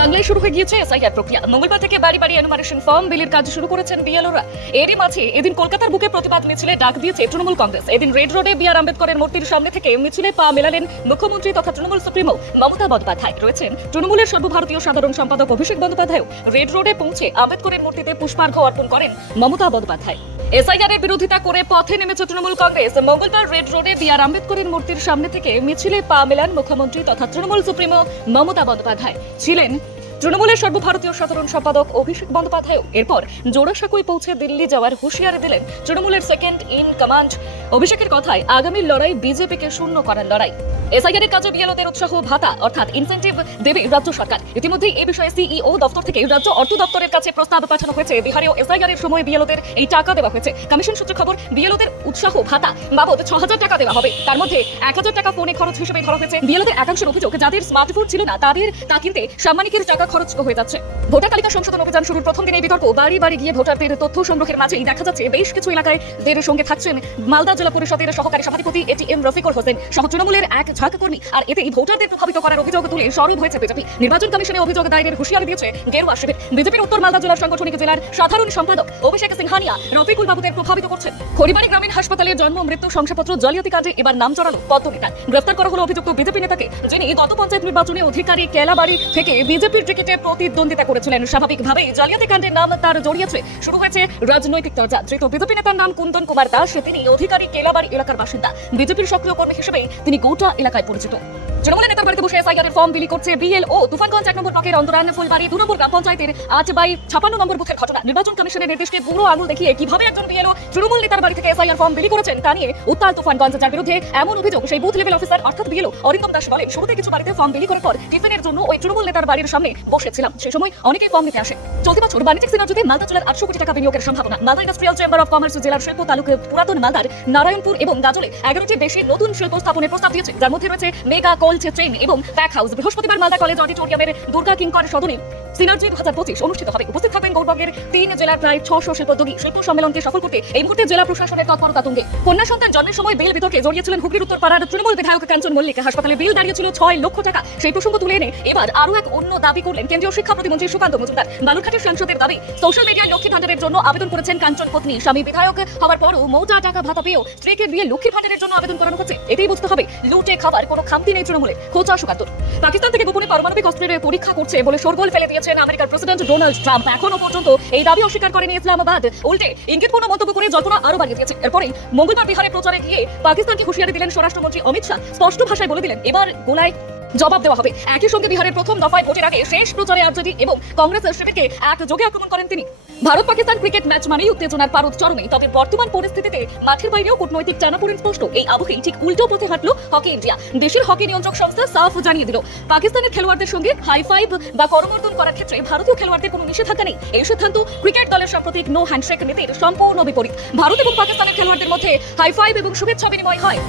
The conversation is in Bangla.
বাংলায় শুরু হয়ে গিয়েছে এসআইআর প্রক্রিয়া। মঙ্গলবার থেকে বাড়ি বাড়ি এনুমারেশন ফর্ম বিলির কাজ শুরু করেছেন বিএলওরা। এরই মাঝে এদিন কলকাতার বুকে প্রতিবাদ মিছিলে ডাক দিয়েছে তৃণমূল কংগ্রেস। এদিন রেড রোডে বি আর আম্বেদকরের মূর্তির সামনে থেকে মিছিলে পা মেলালেন মুখ্যমন্ত্রী তথা তৃণমূল সুপ্রিমো মমতা বন্দ্যোপাধ্যায়। রয়েছেন তৃণমূলের সর্বভারতীয় সাধারণ সম্পাদক অভিষেক বন্দ্যোপাধ্যায় রেড রোডে পৌঁছে আম্বেদকরের মূর্তিতে পুষ্পার্ঘ অর্পণ করেন মমতা বন্দ্যোপাধ্যায়। এসআইআর এর বিরোধিতা করে পথে নেমেছে তৃণমূল কংগ্রেস। মঙ্গলবার রেড রোডে বি আর আম্বেদকরের মূর্তির সামনে থেকে মিছিলে পা মেলান মুখ্যমন্ত্রী তথা তৃণমূল সুপ্রিমো মমতা বন্দ্যোপাধ্যায়। ছিলেন তৃণমূলের সর্বভারতীয় সাধারণ সম্পাদক অভিষেক বন্দ্যোপাধ্যায় এরপর জোড়াসাঁকুই পৌঁছে দিল্লি যাওয়ার হুঁশিয়ারি দিলেন তৃণমূলের সেকেন্ড ইন কমান্ড অভিষেকের কথায় আগামী লড়াই বিজেপিকে শূন্য করার লড়াই। এসআইআর এর কাজে বিএলওদের উৎসাহ ভাতা, অর্থাৎ ইনসেন্টিভ দেবে রাজ্য সরকার। ইতিমধ্যে এই বিষয়ে সিইও দপ্তর থেকে রাজ্য অর্থ দপ্তরের কাছে প্রস্তাব পাঠানো হয়েছে। বিহারেও এসআইআর এর সময় বিএলওদের এই টাকা দেওয়া হয়েছে। কমিশন সূত্রে খবর বিএলওদের উৎসাহ ভাতা বাবদ ছ হাজার টাকা দেওয়া হবে। তার মধ্যে এক হাজার টাকা ফোনে খরচ হিসেবে ধরা হয়েছে। বিএলওদের একাংশের অভিযোগ, যাদের স্মার্টফোন ছিল না, তাদের তা কিনতে সাম্মানিকের টাকা খরচ হয়ে যাচ্ছে। ভোটার তালিকা সংশোধন অভিযান শুরুর প্রথম দিনে বিতর্ক। বাড়ি বাড়ি গিয়ে ভোটারদের তথ্য সংগ্রহের মাঝেই দেখা যাচ্ছে, বেশ কিছু এলাকায় দের সঙ্গে থাকছেন মালদা জেলা পরিষদের সহকারী সভাধিপতি এটি এম রফিকুল হোসেন, সহ তৃণমূলের এক ঝাঁক কর্মী আর এতেই ভোটারদের প্রভাবিত করার অভিযোগ তুলে সরব হয়েছে বিজেপি। নির্বাচন কমিশনে অভিযোগ দায়েরের হুঁশিয়ারি দিয়েছে গেরুয়া শিবির। বিজেপির উত্তর মালদা জেলার সাংগঠনিক জেলার সাধারণ সম্পাদক অভিষেক সিংহানিয়া রফিকুল বাবুদের প্রভাবিত করছেন। খড়িবাড়ি গ্রামীণ হাসপাতালে জন্ম, মৃত্যু, শংসাপত্র, জালিয়াতি কাণ্ডে এবার নাম চড়ালো পদ্মবিতান গ্রেফতার করা হলো অভিযুক্ত বিজেপি নেতাকে, যিনি গত পঞ্চায়েত নির্বাচনে অধিকারী কেলাবাড়ি থেকে বিজেপির টিকিটে প্রতিদ্বন্দ্বিতা করেছিলেন। স্বাভাবিকভাবেই জালিয়াতি কাণ্ডের নাম তার জড়িয়েছে। শুরু হয়েছে রাজনৈতিক চর্চা ধৃত বিজেপি নেতার নাম কুন্দন কুমার দাস তিনি অধিকারী কেলাবাড়ি এলাকার বাসিন্দা। বিজেপির সক্রিয় কর্মী হিসেবে তিনি গোটা এলাকায় পরিচিত। নেতার বাড়িতে বসে এসআইআর ফর্ম বিলি করছে বিএলও তুফানগঞ্জ এক নম্বর ব্লকের ফুলবাড়ি, দু নম্বর গ্রাম পঞ্চায়েতের আট বাই ছাপান্ন নম্বর বুথের ঘটনা। নির্বাচন কমিশনের নির্দেশকে আঙুল দেখিয়ে কীভাবে একজন বিএলও নেতার বাড়ি থেকে এসআইআর ফর্ম বিলি করেছেন তা নিয়ে উত্তাল তুফানগঞ্জ। যার বিরুদ্ধে এমন অভিযোগ, সেই বুথ লেভেল অফিসার অর্থাৎ বিএলও অরিন্দম দাস শুরুতে কিছু বাড়িতে ফর্ম বিলি করার পর টিফিনের জন্য ওই তৃণমূল নেতার বাড়ির সামনে বসেছিলাম। সেই সময় অনেকেই ফর্ম নিতে আসে। চলতি বছর বাণিজ্যিক সিনার্জিতে মালদা জেলার আটশো কোটি টাকা বিনিয়োগের সম্ভাবনা। Malda industrial chamber of commerce জেলার শিল্প তালুকে পুরাতন মালদার নারায়ণপুর এবং গাজলে এগারোটি দেশে নতুন শিল্প স্থাপনের প্রস্তাব দিয়েছে। যার মধ্যে রয়েছে মেগা কোল্ড ট্রেন এবং প্যাক হাউস বৃহস্পতিবার মালদা কলেজ অডিটোরিয়ামের দুর্গা কিঙ্কর সদনে সিনার্জি দু হাজার পঁচিশ অনুষ্ঠিত হবে। উপস্থিত থাকবেন গৌরবঙ্গের তিন জেলার প্রায় ছশো শিল্পোদ্যোগী শিল্প সম্মেলনকে সফল করতে এই মুহূর্তে জেলা প্রশাসনের তৎপরতা তুঙ্গে। কন্যা সন্তান জন্মের সময় বেল বিতর্কে জড়িয়েছিলেন হুগলির উত্তর পাড়ার তৃণমূল বিধায়ক কাঞ্চন মল্লিক। হাসপাতালে বিল দাঁড়িয়েছিল ছয় লক্ষ টাকা। সেই প্রসঙ্গ তুলে এনে এবার আরও এক অন্য দাবি করলেন কেন্দ্রীয় শিক্ষা প্রতিমন্ত্রী সুকান্ত মজুমদার। বালুরঘাটের সাংসদের দাবি সোশ্যাল মিডিয়ায় লক্ষ্মী ভান্ডারের জন্য আবেদন করেছেন কাঞ্চন পত্নী। স্বামী বিধায়ক হওয়ার পরও মোটা টাকা ভাতা পেয়েও স্ত্রীকে দিয়ে লক্ষ্মী ভান্ডারের জন্য আবেদন করানো হচ্ছে। এটাই বুঝতে হবে, লুটে খাবার কোনো খামতি নেই তৃণমূলে। খোঁচা সুকান্তর পাকিস্তান থেকে গোপনে পারমাণবিক অস্ত্রের পরীক্ষা করছে বলে শোরগোল ফেলে দিয়েছেন আমেরিকার প্রেসিডেন্ট ডোনাল্ড ট্রাম্প। এখনও পর্যন্ত এই দাবি অস্বীকার করেনি ইসলামাবাদ। উল্টে ইঙ্গিতপূর্ণ মন্তব্য করে জল্পনা আরও বাড়িয়ে দিয়েছে। এরপরেই মঙ্গলবার বিহারে প্রচারে গিয়ে পাকিস্তানকে হুঁশিয়ারি দিলেন স্বরাষ্ট্রমন্ত্রী অমিত শাহ। স্পষ্ট ভাষায় বলে দিলেন, এবার গোলায় জবাব দেওয়া হবে। একই সঙ্গে বিহারের প্রথম দফায় ভোটের আগে শেষ প্রচারে আরজেডি এবং কংগ্রেসের শিবিরকে এক যোগে আক্রমণ করেন তিনি। ভারত পাকিস্তান ক্রিকেট ম্যাচ মানেই উত্তেজনার পারদ চরমে, তবে বর্তমান পরিস্থিতিতে মাঠের বাইরেও কূটনৈতিক টানাপোড়েন স্পষ্ট। এই আবহেই ঠিক উল্টো পথে হাঁটলো হকি ইন্ডিয়া। দেশের হকি নিয়ন্ত্রক সংস্থা সাফ জানিয়ে দিল, পাকিস্তানের খেলোয়াড়দের সঙ্গে হাই ফাইভ বা করমর্দন করার ক্ষেত্রে ভারতীয় খেলোয়াড়দের কোনো নিষেধাজ্ঞা নেই। এই সিদ্ধান্ত ক্রিকেট দলের সাম্প্রতিক নো হ্যান্ডশেক নীতির সম্পূর্ণ বিপরীত। ভারত এবং পাকিস্তানের খেলোয়াড়দের মধ্যে হাই ফাইভ এবং শুভেচ্ছা বিনিময় হয়।